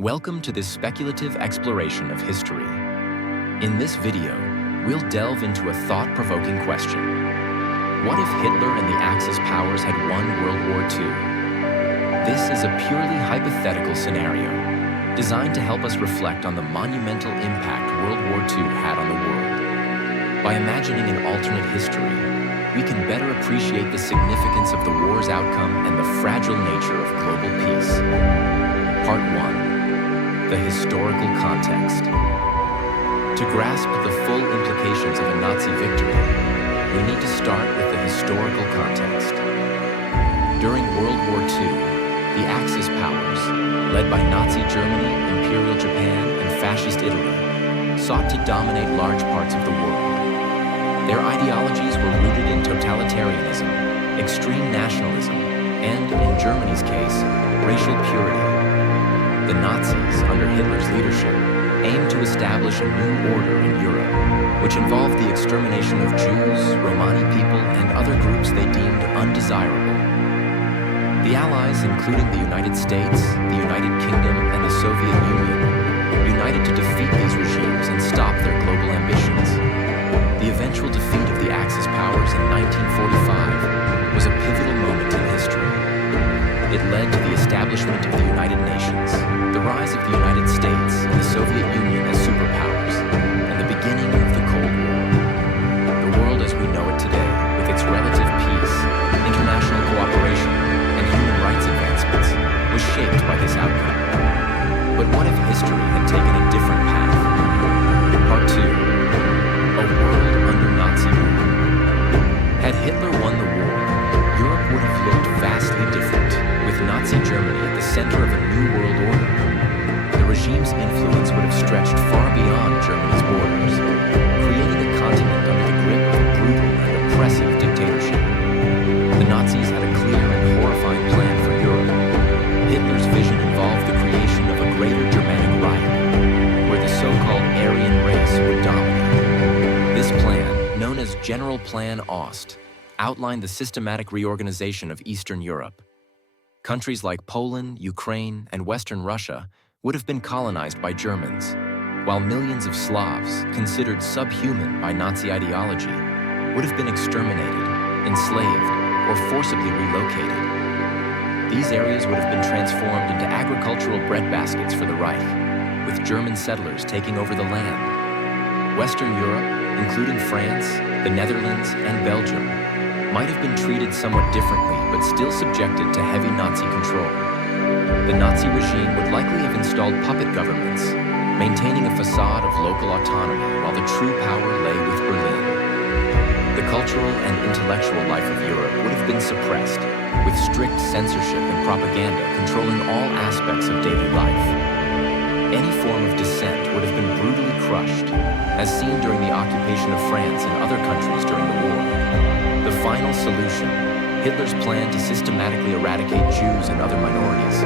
Welcome to this speculative exploration of history. In this video, we'll delve into a thought-provoking question. What if Hitler and the Axis powers had won World War II? This is a purely hypothetical scenario, designed to help us reflect on the monumental impact World War II had on the world. By imagining an alternate history, we can better appreciate the significance of the war's outcome and the fragile nature of global peace. Part 1. The historical context. To grasp the full implications of a Nazi victory, we need to start with the historical context. During World War II, the Axis powers, led by Nazi Germany, Imperial Japan, and Fascist Italy, sought to dominate large parts of the world. Their ideologies were rooted in totalitarianism, extreme nationalism, and, in Germany's case, racial purity. The Nazis, under Hitler's leadership, aimed to establish a new order in Europe, which involved the extermination of Jews, Romani people, and other groups they deemed undesirable. The Allies, including the United States, the United Kingdom, and the Soviet Union, united to defeat these regimes and stop their global ambitions. The eventual defeat of the Axis powers in 1945 was a pivotal moment in history. It led to the establishment of the United Nations, the rise of the United States and the Soviet Union as superpowers, and the beginning of the Cold War. The world as we know it today, with its relative peace, international cooperation, and human rights advancements, was shaped by this outcome. But what if history had taken a different path? Part 2. A world under Nazi rule. Had Hitler won the war, Europe would have looked vastly different, with Nazi Germany at the center of a new world order. The regime's influence would have stretched far beyond Germany's borders, creating a continent under the grip of a brutal and oppressive dictatorship. The Nazis had a clear and horrifying plan for Europe. Hitler's vision involved the creation of a greater Germanic Reich, where the so-called Aryan race would dominate. This plan, known as General Plan Ost, outlined the systematic reorganization of Eastern Europe. Countries like Poland, Ukraine, and Western Russia would have been colonized by Germans, while millions of Slavs, considered subhuman by Nazi ideology, would have been exterminated, enslaved, or forcibly relocated. These areas would have been transformed into agricultural breadbaskets for the Reich, with German settlers taking over the land. Western Europe, including France, the Netherlands, and Belgium, might have been treated somewhat differently, but still subjected to heavy Nazi control. The Nazi regime would likely have installed puppet governments, maintaining a facade of local autonomy while the true power lay with Berlin. The cultural and intellectual life of Europe would have been suppressed, with strict censorship and propaganda controlling all aspects of daily life. Any form of dissent would have been brutally crushed, as seen during the occupation of France and other countries during the war. The final solution, Hitler's plan to systematically eradicate Jews and other minorities,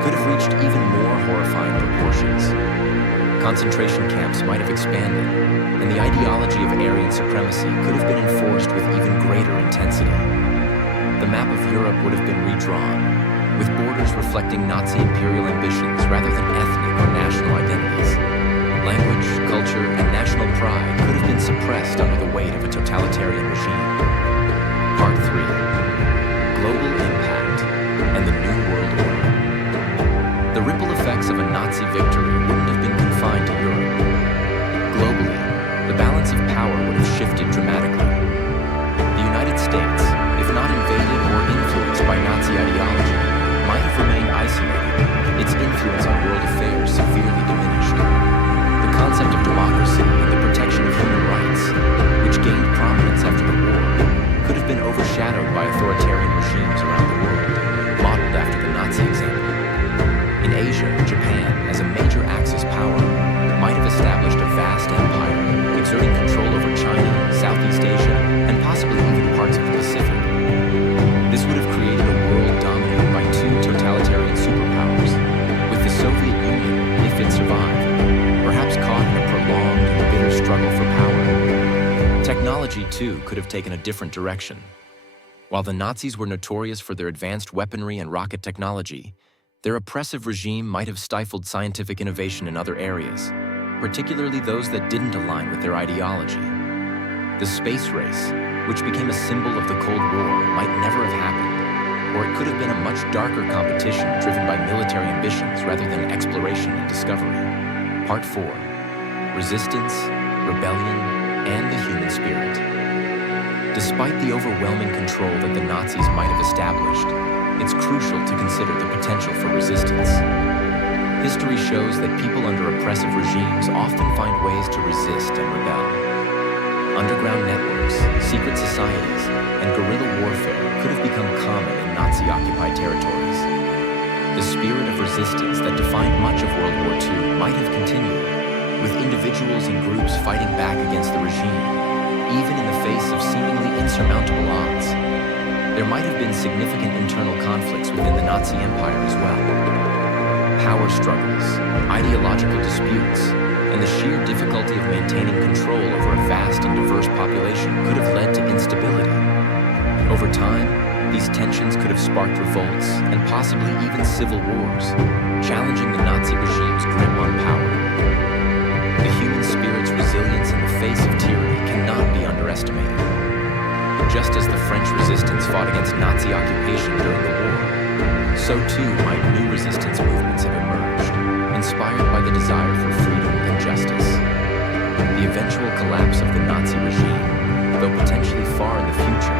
could have reached even more horrifying proportions. Concentration camps might have expanded, and the ideology of Aryan supremacy could have been enforced with even greater intensity. The map of Europe would have been redrawn, with borders reflecting Nazi imperial ambitions rather than ethnic or national identities. Language, culture, and national pride could have been suppressed under the weight of a totalitarian regime. Part 3. Global impact and the New World Order. The ripple effects of a Nazi victory wouldn't have been confined to Europe. Globally, the balance of power would have shifted dramatically. The United States, if not invaded or influenced by Nazi ideology, might have remained isolated, its influence on world affairs severely diminished. The concept of democracy and the protection of human rights, which gained prominence after the war, could have been overshadowed by authoritarian regimes around the world, modeled after the Nazi example. In Asia, Japan, as a major Axis power, might have established a vast empire, exerting control over China, Southeast Asia, and possibly even parts of the Pacific. This would have created a world dominated by two totalitarian superpowers, with the Soviet Union, if it survived, perhaps caught in a prolonged and bitter struggle for power. Technology, too, could have taken a different direction. While the Nazis were notorious for their advanced weaponry and rocket technology, Their oppressive regime might have stifled scientific innovation in other areas, particularly those that didn't align with their ideology. The space race, which became a symbol of the Cold War, might never have happened, or it could have been a much darker competition driven by military ambitions rather than exploration and discovery. Part 4. Resistance, Rebellion, and the Human Spirit. Despite the overwhelming control that the Nazis might have established, it's crucial to consider the potential for resistance. History shows that people under oppressive regimes often find ways to resist and rebel. Underground networks, secret societies, and guerrilla warfare could have become common in Nazi-occupied territories. The spirit of resistance that defined much of World War II might have continued, with individuals and groups fighting back against the regime, even in the face of seemingly insurmountable odds. There might have been significant internal conflicts within the Nazi Empire as well. Power struggles, ideological disputes, and the sheer difficulty of maintaining control over a vast and diverse population could have led to instability. Over time, these tensions could have sparked revolts and possibly even civil wars, challenging the Nazi regime's grip on power. The human spirit's resilience in the face of tyranny cannot be underestimated. Just as the French resistance fought against Nazi occupation during the war, so too might new resistance movements have emerged, inspired by the desire for freedom and justice. The eventual collapse of the Nazi regime, though potentially far in the future,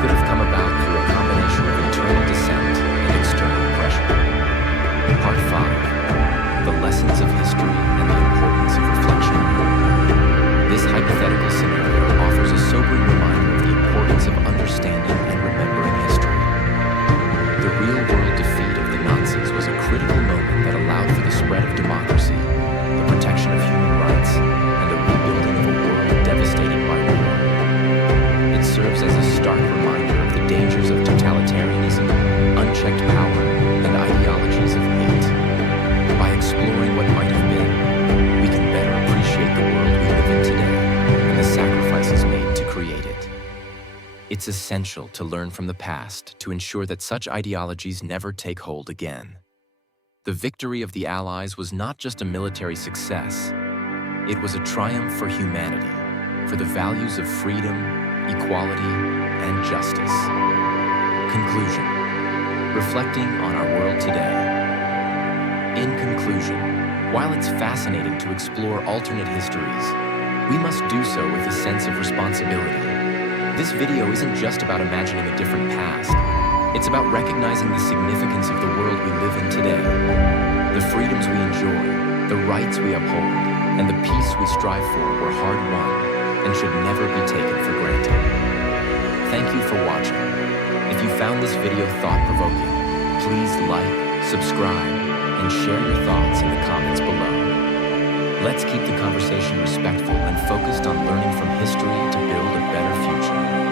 could have come about through a combination of internal dissent and external pressure. Part 5. The Lessons of History and the Importance of Reflection. This hypothetical scenario offers a sobering reminder of the importance of understanding and remembering history. The real-world defeat of the Nazis was a critical moment that allowed for the spread of democracy, the protection of human rights, and the rebuilding of a world devastated by war. It serves as a stark reminder of the dangers of totalitarianism, unchecked power, and ideologies of hate. By exploring what might have been, we can better appreciate the world we live in today and the sacrifices made to create it. It's essential to learn from the past to ensure that such ideologies never take hold again. The victory of the Allies was not just a military success. It was a triumph for humanity, for the values of freedom, equality, and justice. Conclusion. Reflecting on our world today. In conclusion, while it's fascinating to explore alternate histories, we must do so with a sense of responsibility. This video isn't just about imagining a different past. It's about recognizing the significance of the world we live in today. The freedoms we enjoy, the rights we uphold, and the peace we strive for were hard-won and should never be taken for granted. Thank you for watching. If you found this video thought-provoking, please like, subscribe, and share your thoughts in the comments below. Let's keep the conversation respectful and focused on learning from history to build a better future.